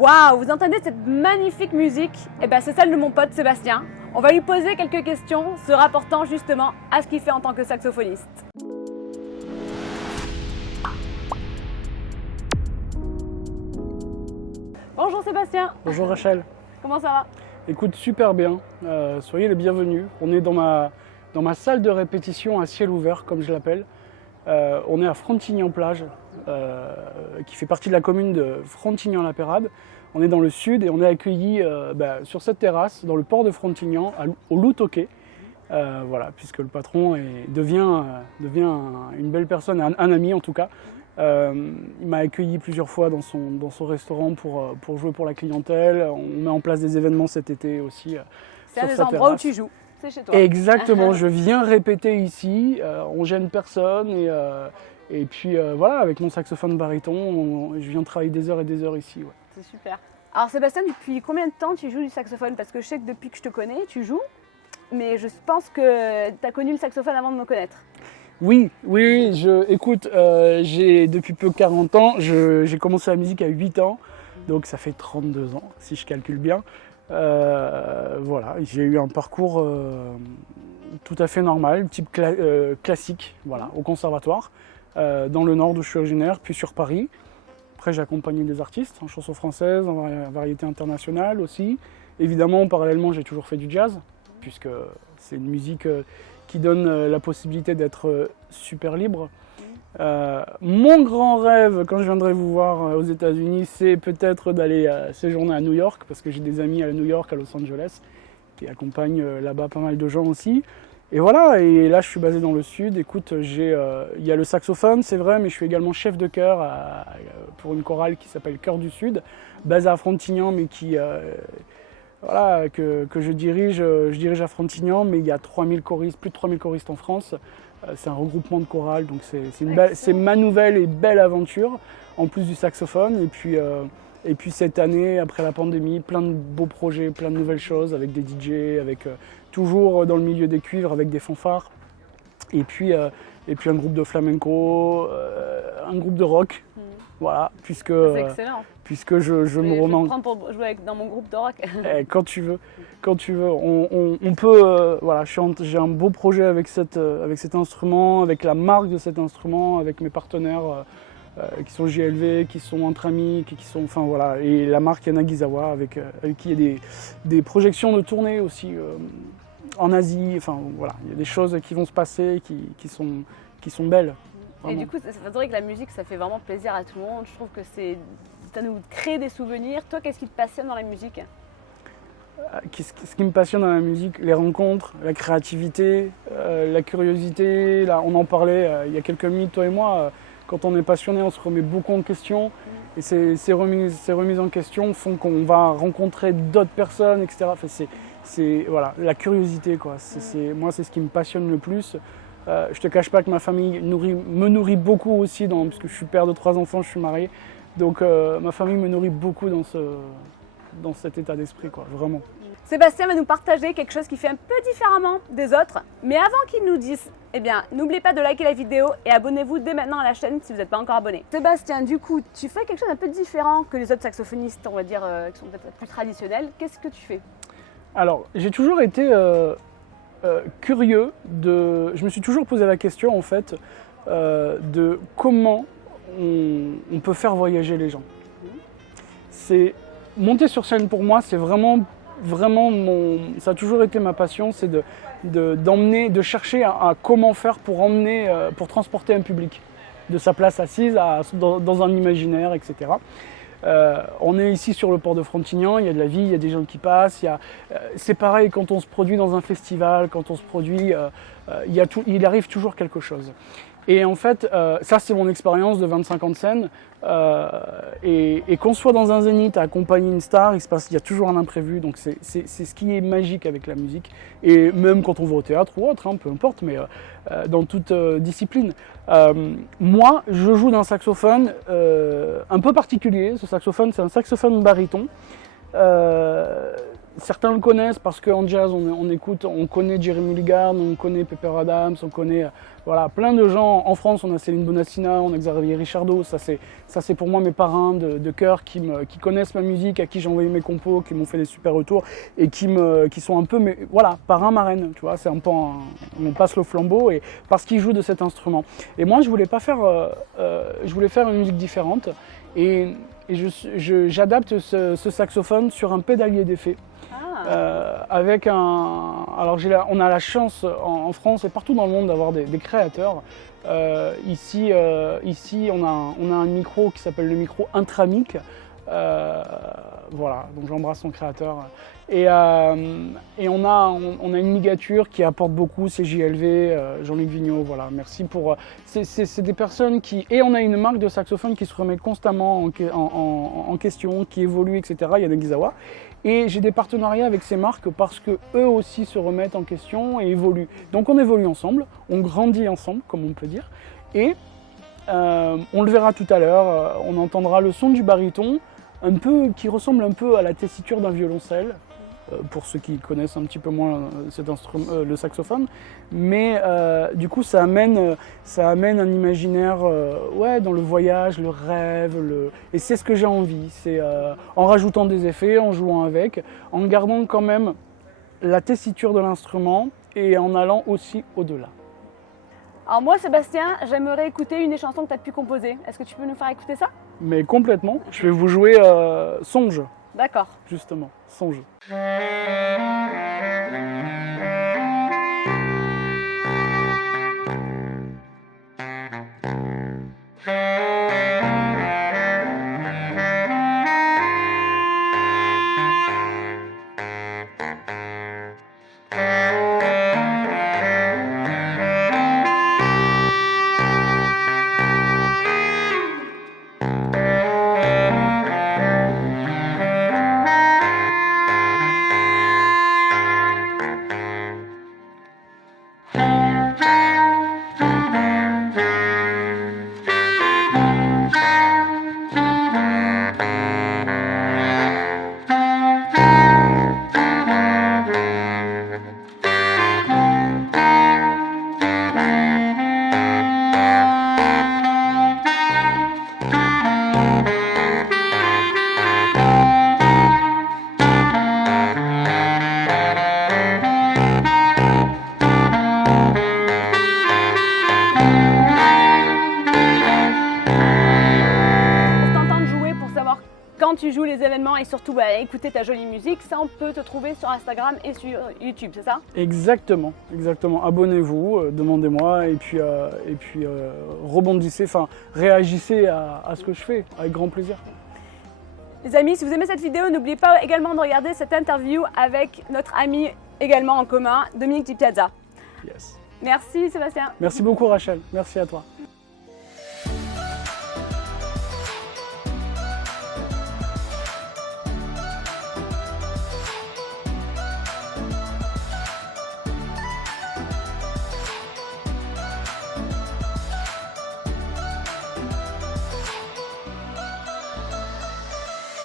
Waouh, vous entendez cette magnifique musique? Eh bien, c'est celle de mon pote Sébastien. On va lui poser quelques questions se rapportant justement à ce qu'il fait en tant que saxophoniste. Bonjour Sébastien. Bonjour Rachel. Comment ça va? Écoute, super bien. Soyez les bienvenus. On est dans ma salle de répétition à ciel ouvert, comme je l'appelle. On est à Frontignan-Plage, qui fait partie de la commune de Frontignan-la-Pérade. On est dans le sud et on est accueillis sur cette terrasse, dans le port de Frontignan, au Loutoquet. Voilà, puisque le patron devient une belle personne, un ami en tout cas. Il m'a accueilli plusieurs fois dans son restaurant pour jouer pour la clientèle. On met en place des événements cet été aussi. C'est un des endroits où tu joues, c'est chez toi. Exactement, je viens répéter ici, on gêne personne et puis voilà, avec mon saxophone baryton, je viens travailler des heures et des heures ici. Ouais. C'est super. Alors Sébastien, depuis combien de temps tu joues du saxophone? Parce que je sais que depuis que je te connais, tu joues, mais je pense que tu as connu le saxophone avant de me connaître. Oui, écoute, j'ai depuis peu 40 ans, j'ai commencé la musique à 8 ans, donc ça fait 32 ans si je calcule bien. Voilà, j'ai eu un parcours tout à fait normal, type classique, voilà, au conservatoire, dans le nord d'où je suis originaire, puis sur Paris. Après j'ai accompagné des artistes en chanson française, en variété internationale aussi. Évidemment, parallèlement, j'ai toujours fait du jazz, puisque c'est une musique qui donne la possibilité d'être super libre. Mon grand rêve, quand je viendrai vous voir aux États-Unis, c'est peut-être d'aller séjourner à New York, parce que j'ai des amis à New York, à Los Angeles, qui accompagnent là-bas pas mal de gens aussi. Et voilà, et là je suis basé dans le sud. Écoute, il y a le saxophone, c'est vrai, mais je suis également chef de chœur pour une chorale qui s'appelle Chœur du Sud, basée à Frontignan, mais voilà, que je dirige à Frontignan, mais il y a 3000 choristes, plus de 3000 choristes en France. C'est un regroupement de chorales, donc c'est ma nouvelle et belle aventure, en plus du saxophone. Et puis cette année, après la pandémie, plein de beaux projets, plein de nouvelles choses, avec des DJ, toujours dans le milieu des cuivres, avec des fanfares. Et puis un groupe de flamenco, un groupe de rock. Voilà, puisque je me remets. Je vais te prendre pour jouer dans mon groupe de rock. Quand tu veux. On peut. Voilà, j'ai un beau projet avec cet instrument, avec la marque de cet instrument, avec mes partenaires qui sont JLV, qui sont Entre Amis, qui sont. Enfin voilà, et la marque Yanagisawa, avec qui il y a des projections de tournée aussi en Asie. Enfin voilà, il y a des choses qui vont se passer qui sont belles. Vraiment. Et du coup, c'est vrai que la musique, ça fait vraiment plaisir à tout le monde. Je trouve que ça nous crée des souvenirs. Toi, qu'est-ce qui te passionne dans la musique? Ce qui me passionne dans la musique, les rencontres, la créativité, la curiosité. Là, on en parlait il y a quelques minutes, toi et moi. Quand on est passionné, on se remet beaucoup en question. Et ces remises en question font qu'on va rencontrer d'autres personnes, etc. Enfin, c'est voilà, la curiosité, quoi. Moi, c'est ce qui me passionne le plus. Je te cache pas que ma famille me nourrit beaucoup aussi, puisque je suis père de 3 enfants, je suis marié. Donc ma famille me nourrit beaucoup dans cet état d'esprit, quoi, vraiment. Sébastien va nous partager quelque chose qui fait un peu différemment des autres. Mais avant qu'il nous dise, eh bien, n'oubliez pas de liker la vidéo et abonnez-vous dès maintenant à la chaîne si vous n'êtes pas encore abonné. Sébastien, du coup, tu fais quelque chose un peu différent que les autres saxophonistes, on va dire, qui sont peut-être plus traditionnels. Qu'est-ce que tu fais? Alors, j'ai toujours été curieux je me suis toujours posé la question, en fait, de comment on peut faire voyager les gens. Monter sur scène pour moi, c'est vraiment ça a toujours été ma passion, c'est de chercher à comment faire pour transporter un public de sa place assise dans un imaginaire, etc. On est ici sur le port de Frontignan, il y a de la vie, il y a des gens qui passent. C'est pareil quand on se produit dans un festival, quand on se produit, il arrive toujours quelque chose. Et en fait, ça c'est mon expérience de 25 ans de scène. Et qu'on soit dans un zénith à accompagner une star, il y a toujours un imprévu. Donc c'est ce qui est magique avec la musique. Et même quand on va au théâtre ou autre, peu importe, mais dans toute discipline. Moi, je joue d'un saxophone un peu particulier. Ce saxophone, c'est un saxophone baryton. Certains le connaissent parce qu'en jazz, on connaît Jerry Mulligard, on connaît Pepper Adams, on connaît Voilà, plein de gens. En France, on a Céline Bonassina, on a Xavier Richardo. Ça, c'est pour moi mes parrains de cœur qui connaissent ma musique, à qui j'ai envoyé mes compos, qui m'ont fait des super retours et qui sont un peu mes parrains, marraines. Tu vois, c'est un peu on passe le flambeau et parce qu'ils jouent de cet instrument. Et moi, je voulais faire une musique différente et j'adapte ce saxophone sur un pédalier d'effet. On a la chance en France et partout dans le monde d'avoir des créateurs. Ici, on a un micro qui s'appelle le micro Intramic. Voilà, donc j'embrasse son créateur. Et on a une ligature qui apporte beaucoup, c'est JLV, Jean-Luc Vigneault, voilà, merci pour... C'est des personnes qui... Et on a une marque de saxophone qui se remet constamment en question, qui évolue, etc. Yanagisawa. Et j'ai des partenariats avec ces marques parce qu'eux aussi se remettent en question et évoluent. Donc on évolue ensemble, on grandit ensemble, comme on peut dire. Et on le verra tout à l'heure, on entendra le son du baryton, qui ressemble un peu à la tessiture d'un violoncelle, pour ceux qui connaissent un petit peu moins cet instrument, le saxophone. Mais du coup, ça amène un imaginaire dans le voyage, le rêve. Et c'est ce que j'ai envie. C'est en rajoutant des effets, en jouant avec, en gardant quand même la tessiture de l'instrument et en allant aussi au-delà. Alors moi, Sébastien, j'aimerais écouter une des chansons que tu as pu composer. Est-ce que tu peux nous faire écouter ça? Mais complètement. Je vais vous jouer Songe. D'accord. Justement, Songe. Quand tu joues les événements et surtout écouter ta jolie musique, ça on peut te trouver sur Instagram et sur YouTube, c'est ça? Exactement, exactement. Abonnez-vous, demandez-moi et puis rebondissez, réagissez à ce que je fais avec grand plaisir. Les amis, si vous aimez cette vidéo, n'oubliez pas également de regarder cette interview avec notre ami également en commun, Dominique Di Piazza. Yes. Merci Sébastien. Merci beaucoup Rachel, merci à toi.